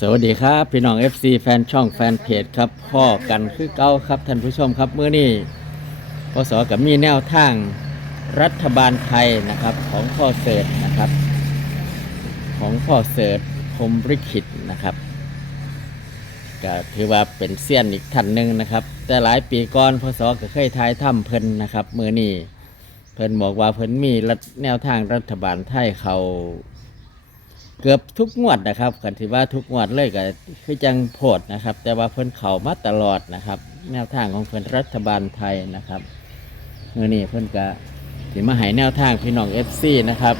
สวัสดีครับ พี่น้อง FC แฟนช่องแฟนเพจครับพ่อกันคือเก้าครับท่านผู้ชมครับเมื่อนี้พศกับมีแนวทางรัฐบาลไทยนะครับของพ่อเสิร์ชนะครับ ของพ่อเสิร์ชพรมริขิตนะครับก็ถือว่าเป็นเซียนอีกท่านหนึ่งนะครับ แต่หลายปีก่อนพศก็เคยทายถ้ำเพิ่นนะครับเมื่อนี้เพิ่นบอกว่าเพิ่นมีรัฐแนวทางรัฐบาลไทยเขา เกือบทุกงวดนะครับกันที่ว่าทุกงวดเลยก็คือจังโพดนะครับ แต่ว่าเพิ่นเข่ามาตลอดนะครับ แนวทางของเพิ่นรัฐบาลไทยนะครับเมื่อนี้เพิ่นก็สิมาให้แนวทางพี่น้องเอฟซีนะครับ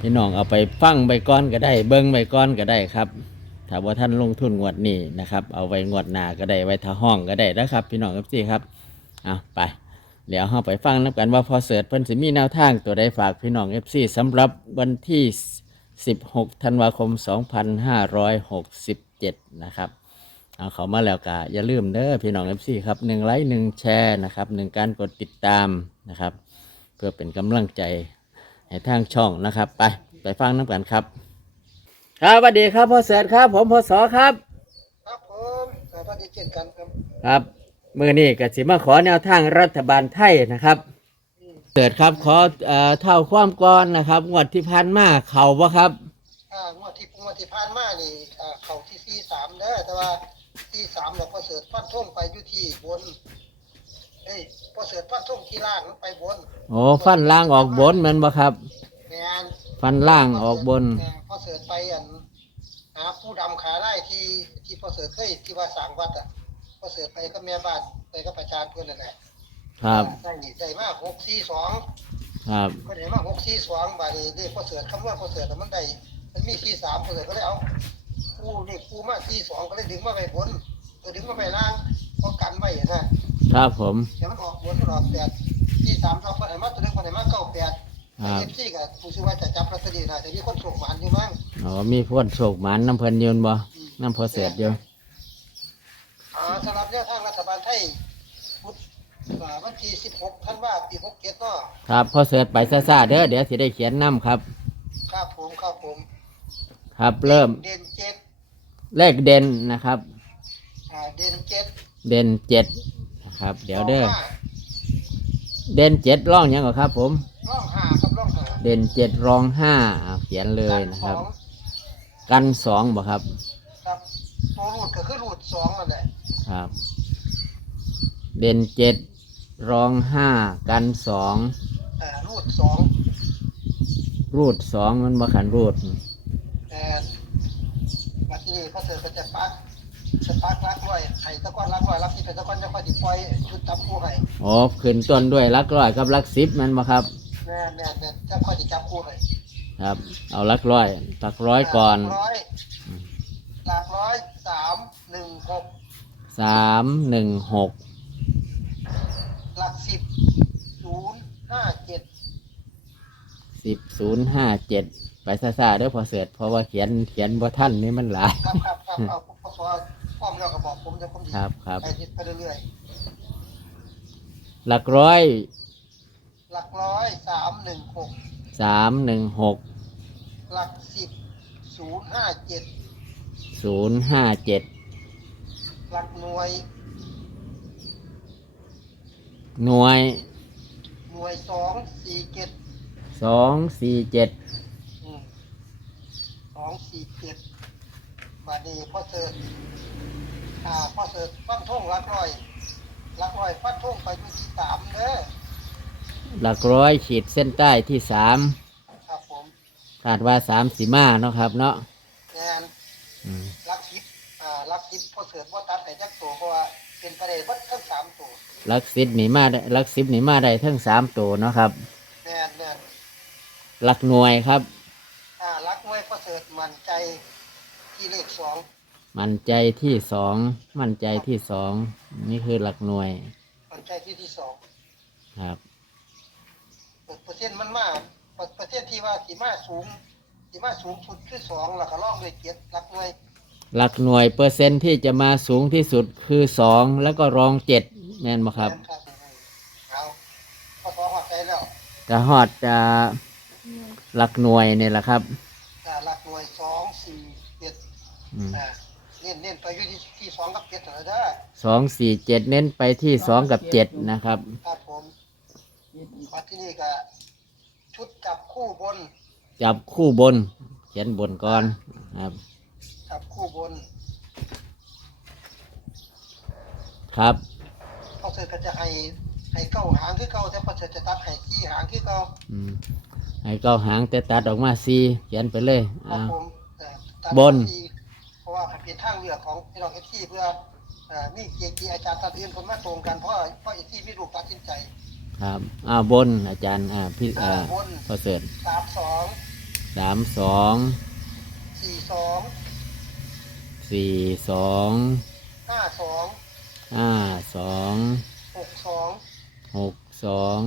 พี่น้องเอาไปฟังใบก้อนก็ได้ เบิ้งใบก้อนก็ได้ครับถ้าว่าท่านลงทุนงวดนี้นะครับ เอาไว้งวดหน้าก็ได้ไว้ท่าห้องก็ได้นะครับ พี่น้องเอฟซีครับเอาไปเดี๋ยวเราไปฟังนับกันว่าพอเสิร์ชเพิ่นสิมีแนวทางตัวใดฝากพี่น้องเอฟซีสำหรับวันที่ 16ธันวาคม 2567 นะครับ เอาเขามาแล้วก็อย่าลืมเด้อพี่น้อง FC ครับหนึ่งไลค์หนึ่งแชร์นะครับหนึ่งการกดติดตามนะครับ เพื่อเป็นกำลังใจให้ทางช่องนะครับ ไปไปฟังน้ำกันครับ ครับสวัสดีครับพ่อเสิร์ชครับ ผมพ่อสอครับ ครับผมสวัสดีเช่นกันครับครับ มือนี้ก็สิมาขอแนวทางรัฐบาลไทยนะครับ เสิร์ชครับขอเอ่อเท่าความก่อนนะครับงวดที่ผ่านมาเขาบ่ครับ อ่างวดที่งวดที่ผ่านมานี่อ่าเขาที่ซีสามเด้อแต่ว่าซีสามเราพอเสิร์ฟฟันท่งไปอยู่ที่บนเอ้ยพอเสิร์ฟฟันท่งที่ล่างมันไปบนโอ้ฟันล่างออกบนแมันบ่ครับ แมนฟันล่างออกบนเพอเสิร์ฟไปอันหาผู้ดำขาได้ที่ที่พอเสิร์ฟเคยที่ว่าสร้างวัดอะพอเสิร์ฟไปก็แม่บ้านไปก็ประจานเพื่อนนั่นแหละ ครับได้นี่ได้มากหกสี่สองครับก็ได้มาหกสี่สองบาทนี้ได้พอเสือคำว่าพอเสือแต่มันได้มันมีสี่สามพอเสือก็เลยเอากูนี่กูมาสี่สองก็เลยดึงมาไปบนก็ดึงมาไปล่างเพราะกันไว้นะครับผมเดี๋ยวมันออกบนมันออกแปดสี่สามเราคนไหนมาตัวนึงคนไหนมาเก้าแปดครับเอฟซีกับกูซื้อว่าจะจับลอตเตอรี่นะแต่มีคนส่งหมานอยู่มั้งอ๋อมีพวดโศกหมันน้ำเพลินยืนบ่น้ำพอเสร็จอยู่อ่าสำหรับแนวทางรัฐบาลไทยพุธ อ่าวันที่สิบหกธันวาคมปีหกเจ็ดเนาะครับพอเสร็จไปซ่าๆเด้อเดี๋ยวสิได้เขียนน้ำครับ ครับผมครับผมครับเริ่มเด่นเจ็ดเลขเด่นนะครับ อ่าเด่นเจ็ดเด่นเจ็ดนะครับ เดี๋ยวเด้อร่องห้าเด่นเจ็ดร่องหยังก่อนครับ ผม ร่องห้าครับร่องห้าเด่นเจ็ดรองห้าอ่าเขียนเลยนะครับ สองกันสองบ่ครับครับตัวรูดก็คือรูดสองนั่นแหละครับ เด่นเจ็ด รองห้ากันสองอ่ารูดสองรูดสองมันบ่ขันรูดแต่มาที่นี่พอเสร็จก็จะปักจะปักรักไว้ไข่ตะก้อนรักไว้รักที่เป็นตะก้อนจะค่อยติดปล่อยชุดจับคู่ให้อ๋อขึ้นต้นด้วยหลักร้อยกับหลักสิบมันบ่ครับ แม่แม่แม่จะค่อยติดจับคู่ให้ครับ เอาหลักร้อยหลักร้อยก่อนหลักร้อยหลักร้อยสามหนึ่งหกสามหนึ่งหก หลักสิบศูนย์ห้าเจ็ด สิบศูนย์ห้าเจ็ดไปซ่าๆเด้อพอเสร็จเพราะว่าเขียนเขียนบ่ท่านนี่มันหลาย ครับครับครับเอาพอสอพร้อมแล้วก็บอกผมจะผมดีครับครับ ไปไปเรื่อยหลักร้อยๆหลักร้อยสามหนึ่งหกสามหนึ่งหกหลักสิบศูนย์ห้าเจ็ดศูนย์ห้าเจ็ดหลักหน่วยหน่วยหน่วยสองสี่เจ็ด สองสี่เจ็ดสองสี่เจ็ดบาดนีพ่อเสิร์ชอ่าพ่อเสิร์ชฟันท่งหลักร้อยหลักร้อยฟันท่งไปอยู่ที่สามเด้อหลักร้อยขีดเส้นใต้ที่สามครับผมคาดว่าสามสีมาเนาะครับเนาะงานอืมหลักสิบอ่าหลักสิบพ่อเสิร์ชว่าตัดแต่จักตัวเพราะว่าเป็นประเด็นวัดทั้งสามตัวหลักสิบหนีมาได้หลักสิบหนีมาได้ทั้งสามตัวเนาะครับ แน่นแน่น หลักหน่วยครับ อ่าหลักหน่วยพ่อเสิร์ชมั่นใจที่เลขสองมั่นใจที่สองมั่นใจที่สองนี่คือหลักหน่วยมั่นใจที่ที่สองครับ เปอร์เซ็นต์มันมากเปอร์เซ็นต์ที่ว่าสีมาสูงสีมาสูงสุดคือสองแล้วก็ล่องด้วยเจ็ดหลักหน่วยหลักหน่วยเปอร์เซ็นต์ที่จะมาสูงที่สุดคือสองแล้วก็รองเจ็ดแม่นบ่ครับแม่นเอาพอสองหัวใจแล้ว จะฮอดจะ หลักหน่วยนี่แหละครับ อ่าหลักหน่วยสองสี่เจ็ดอืม อ่าเน้นเน้นไปอยู่ที่ที่สองกับเจ็ดนะเด้อสองสี่เจ็ดเน้นไปที่สองกับเจ็ดนะครับ ครับผมมาที่นี่ก็ชุดจับคู่บน จับคู่บน เขียนบนก่อนครับ จับคู่บนครับพอเสร็จก็จะให้ให้เก้าหางคือเก้าแต่พอเสร็จจะตัดให้สี่หางคือเก้าอืม ให้เก้าหางแต่ตัดออกมาสี่เขียนไปเลยครับอ่า ผมเอ่อตัดบนสี่เพราะว่ามันเป็นทางเลือกของพี่น้องเอฟซีเพื่อเอ่อมีเกียรติอาจารย์ตัดอื่นคนมาตรงกันเพราะเพราะเอฟซีมีลูกตัดสินใจครับอ่าบนอาจารย์อ่าพี่อ่าอ่าบนพอเสร็จสามสองสามสองสี่สองสี่สองห้าสองห้าสองหกสองหกสอง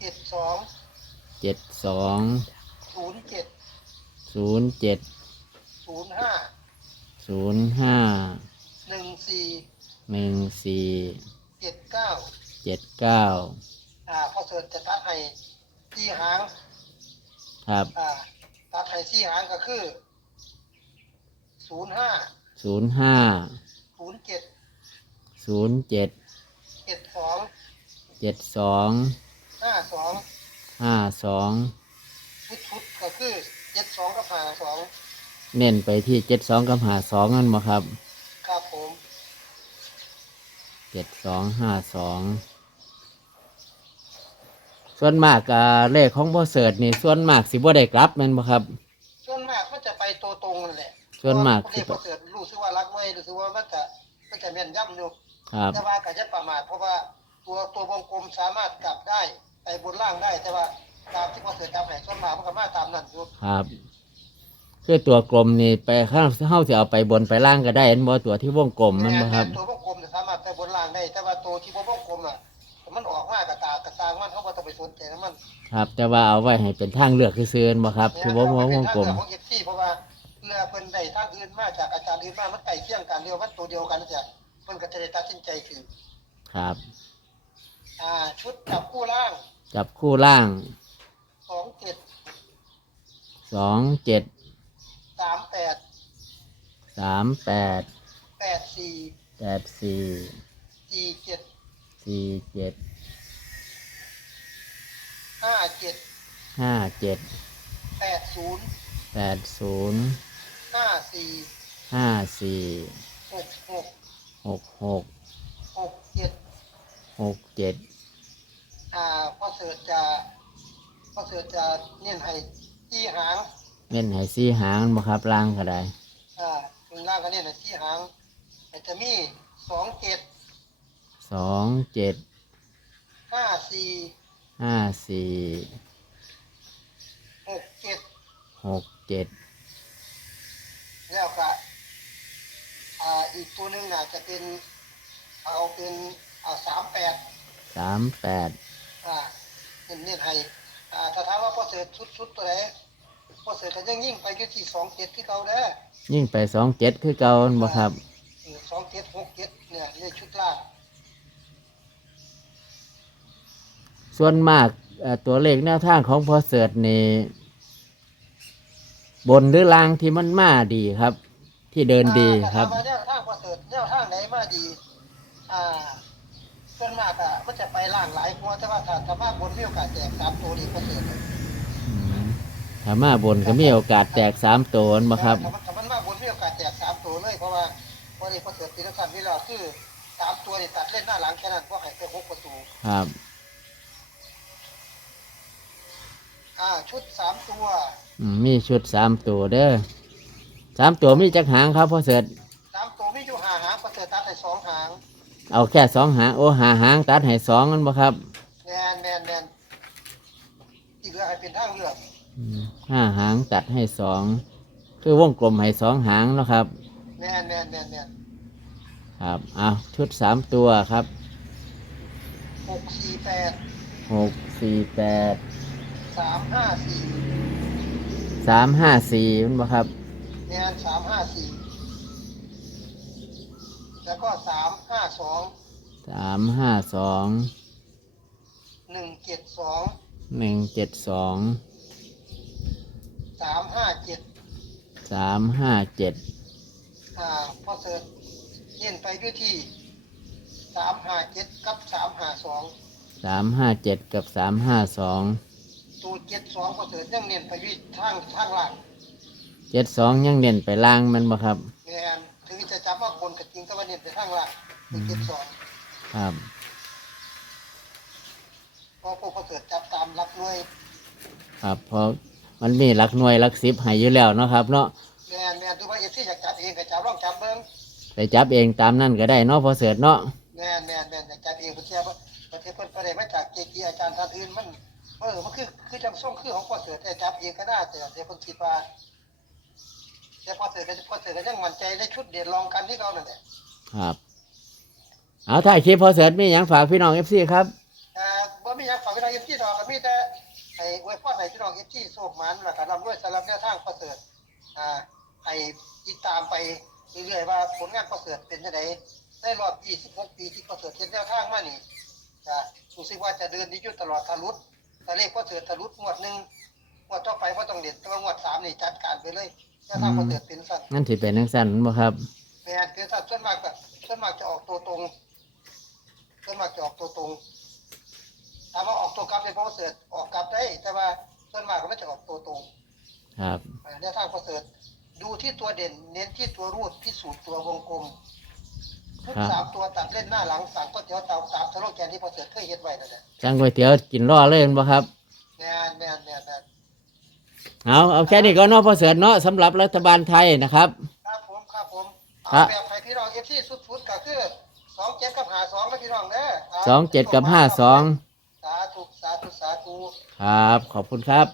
เจ็ดสอง เจ็ดสองศูนย์เจ็ดศูนย์เจ็ดศูนย์ห้าศูนย์ห้าหนึ่งสี่หนึ่งสี่เจ็ดเก้าเจ็ดเก้าอ่าพอเสร็จจะตัดให้สี่หางครับอ่าตัดให้สี่หางก็คือศูนย์ห้าศูนย์ห้าศูนย์เจ็ดศูนย์เจ็ดเจ็ดสองเจ็ดสองห้าสอง ห้าสองชุดชุดก็คือเจ็ดสองกับห้าสองเน้นไปที่เจ็ดสองกับหาสองนั่นบ่ครับครับผมเจ็ดสองห้าสองส่วนมากอ่าเลขของพ่อเสิร์ตนี่ส่วนมากสิบ่ได้กลับแม่นบ่ครับ ส่วนมากมันจะไปตัวตรงนั่นแหละส่วนมากเพระเรียกว่าเกิดรู้สึกว่ารักไว้รู้สึกว่ามันจะมันจะแม่นย่ำอยู่ครับแต่ว่าก็จะประมาทเพราะว่าตัวตัววงกลมสามารถกลับได้ ไปบนล่างได้แต่ว่าตามที่พอเสือจำแห่ส่วนมากมันก็มาตามนั้นอยู่ครับ คือตัวกลมนี่ไปข้างเฮาสิเอาไปบนไปล่างก็ได้เห็นบ่ตัวที่วงกลมแมันบ่ครับ ตัววงกลมเนี่ยสามารถไปบนล่างได้ แต่ว่าตัวที่บ่วงกลมอะมันออกมากระตากระตางมันเขาบ่ต้องไปสนใจนะมันครับ แต่ว่าเอาไว้ให้เป็นทางเลือกซื่อๆแม่นบ่ครับ ที่บ่บ่วงกลม ของเอฟซีเพราะว่าเรือเพิ่นได้ทางอื่นมาจากอาจารย์อื่นมามันใกล้เคียงกันเดียวมันตัวเดียวกันจ้ะเพิ่นก็จะได้ตัดสินใจถือครับ อ่า ชุดจับคู่ล่างจับคู่ล่างสองเจ็ดสองเจ็ดสามแปดสามแปดแปดสี่แปดสี่สี่เจ็ดสี่เจ็ดห้าเจ็ดห้าเจ็ดแปดศูนย์แปดศูนย์ห้าสี่ห้าสี่หกหกหกหกหกเจ็ด หกเจ็ดอ่าพ่อเสือจะพ่อเสือจะเน้นให้ที่หางเม่นให้สี่หางบ่ครับล่างก็ได้อ่าข้างล่างก็เน้นให้ที่หางแต่จะมีสองเจ็ดสองเจ็ดห้าสี่ห้าสี่หกเจ็ดหกเจ็ดแล้วก็อ่าอีกตัวหนึ่งน่าจะเป็นเอาเป็น อ่าสามแปดสามแปดอ่าเน้นเน้นให้อ่าถ้าถามว่าพ่อเสือชุดชุดตัวไหนพ่อเสือก็ยังยิ่งไปอยู่ที่สองเจ็ดที่เขาเด้อยิ่งไปสองเจ็ดคือเก่าแม่นบ่ครับ สองเจ็ดหกเจ็ดเนี่ยเรียกชุดล่างส่วนมากเอ่อตัวเลขแนวทางของพอเสิร์ตนี่บนหรือล่างที่มันมาดีครับ ที่เดินดีครับ อ่าแต่ถามว่าแนวทางพ่อเสือแนวทางไหนมาดี อ่า ส่วนมากอะมันจะไปล่างหลายกว่าแต่ว่าถ้าถ้ามาบนมีโอกาสแตกสามตัวดีพ่อเสืออืมถ้ามาบนก็มีโอกาสแตกสามตัวนั่นบ่ครับ ถ้ามันถ้ามันมาบนมีโอกาสแตกสามตัวเลยเพราะว่าพอดีพ่อเสือตีนักสันที่เราคือสามตัวนี่ตัดเล่นหน้าหลังแค่นั้นก็ให้ไปหกประตู ครับ อ่า ชุดสามตัวอืมมีชุดสามตัวเด้อสามตัวมีจักหางครับพอเสิร์ตสามตัวมีอยู่หาหางพ่อเสือตัดให้สองหาง เอาแค่สองหางโอ้หาหางตัดให้สองนั่นบ่ครับแมนแมนแมนอีกเหลือให้เป็นทางเลือกอืมห้าหางตัดให้สองคือวงกลมให้สองหางเนาะครับ แมนแมนแมนแมนครับเอาชุดสามตัวครับหกสี่แปดหกสี่แปดสามห้าสี่สามห้าสี่มันบ่ครับ แมนสามห้าสี่ แล้วก็สามห้าสองสามห้าสองหนึ่งเจ็ดสองหนึ่งเจ็ดสองสามห้าเจ็ดสามห้าเจ็ดอ่าพอเสิร์ชเน้นไปด้วยที่สามห้าเจ็ดกับสามห้าสองสามห้าเจ็ดกับสามห้าสองตัวเจ็ดสองพอเสิร์ชยังเน้นไปด้วยทางทางล่างเจ็ดสองยังเด่นไปล่างแมันบ่ครับ แมน ถึงจะจับว่าบนกับจริงก็ว่าเน้นไปทางล่างตัวเจ็ดสองครับเพราะพวกพอเสิร์ชจับตามหลักหน่วยครับเพราะมันมีหลักหน่วยหลักสิบให้อยู่แล้วเนาะครับ เนาะแมนแมนดูว่าเอฟซีอยากจับเองก็จับลองจับเบิ้งไปจับเองตามนั่นก็ได้เนาะพอเสร็จเนาะแมนแมนแมนอยากจับเองเพื่อเชื่อว่าประเทศเพิ่นประเดี๋ยวมาจากเกจิอาจารย์ท่านอื่นมันเออมันคือคือจำส่งคือของพอเสิร์ชแต่จับเองก็ได้แต่เดี๋ยวเพิ่นคิดว่า แต่พอเสิร์ชก็พอเสิร์ชก็ยังมั่นใจในชุดเด่นรองกันที่เขานั่นแหละครับเอาถ่ายคลิปพอเสร็จมีอย่างฝากพี่น้องเอฟซีครับอ่าบ่มีหยังฝากพี่น้องเอฟซีดอกก็มีแต่ไอ้อวยพรให้พี่น้องเอฟซีโชคมันแล้วก็ร่ำรวยสำหรับแนวทางพอเสิร์ชอ่าให้ติดตามไปเรื่อยๆว่าผลงานพอเสิร์ชเป็นจังไดในรอบ26ปีที่พอเสิร์ชเฮ็ดแนวทางมานี่จะรู้สึกว่าจะเดินดีอยู่ตลอดทะลุแต่เลขพอเสิร์ชทะลุงวดหนึงงวดต่อไปบ่ต้องเด่นแต่ว่างวดสามนี่จัดการไปเลย แนวทางพอเสิร์ชเป็นสั่นนั่นถือเป็นนังสั้นบ่ครับแม่นเป็นสั่นส่วนมากก็ส่วนมากจะออกตัวตรงส่วนมากจะออกตัวตรงถามว่าออกตัวกลับในพอเสิร์ชออกกลับได้ แต่ว่าส่วนมากก็ไม่จะออกตัวตรงครับอ่าแนวทางพอเสิร์ชดูที่ตัวเด่น เน้นที่ตัวรูดพิสูจน์ตัววงกลมทุกครับสามตัวตัดเล่นหน้าหลังสั่งก๋วยเตี๋ยวตามตามสโลแกนที่พอเสิร์ชเคยเฮ็ดไว้นั่นแหละจังก๋วยเตี๋ยวกินรอเลยแม่นบ่ครับแม่นแม่นแม่นแม่น เอาเอาแค่นี้ก็เนาะพอเสร็จเนาะสำหรับรัฐบาลไทยนะครับ ครับผมครับผมครัเอาบแบบไทยพี่น้องเอฟซีสุดๆก็คือสองเจ็ดกับห้าสองนะพี่น้องเด้อสองเจ็ดกับห้าสองสาธุสาธุสาธุครับ ขอบคุณครับ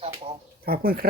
ครับผมขอบคุณครับ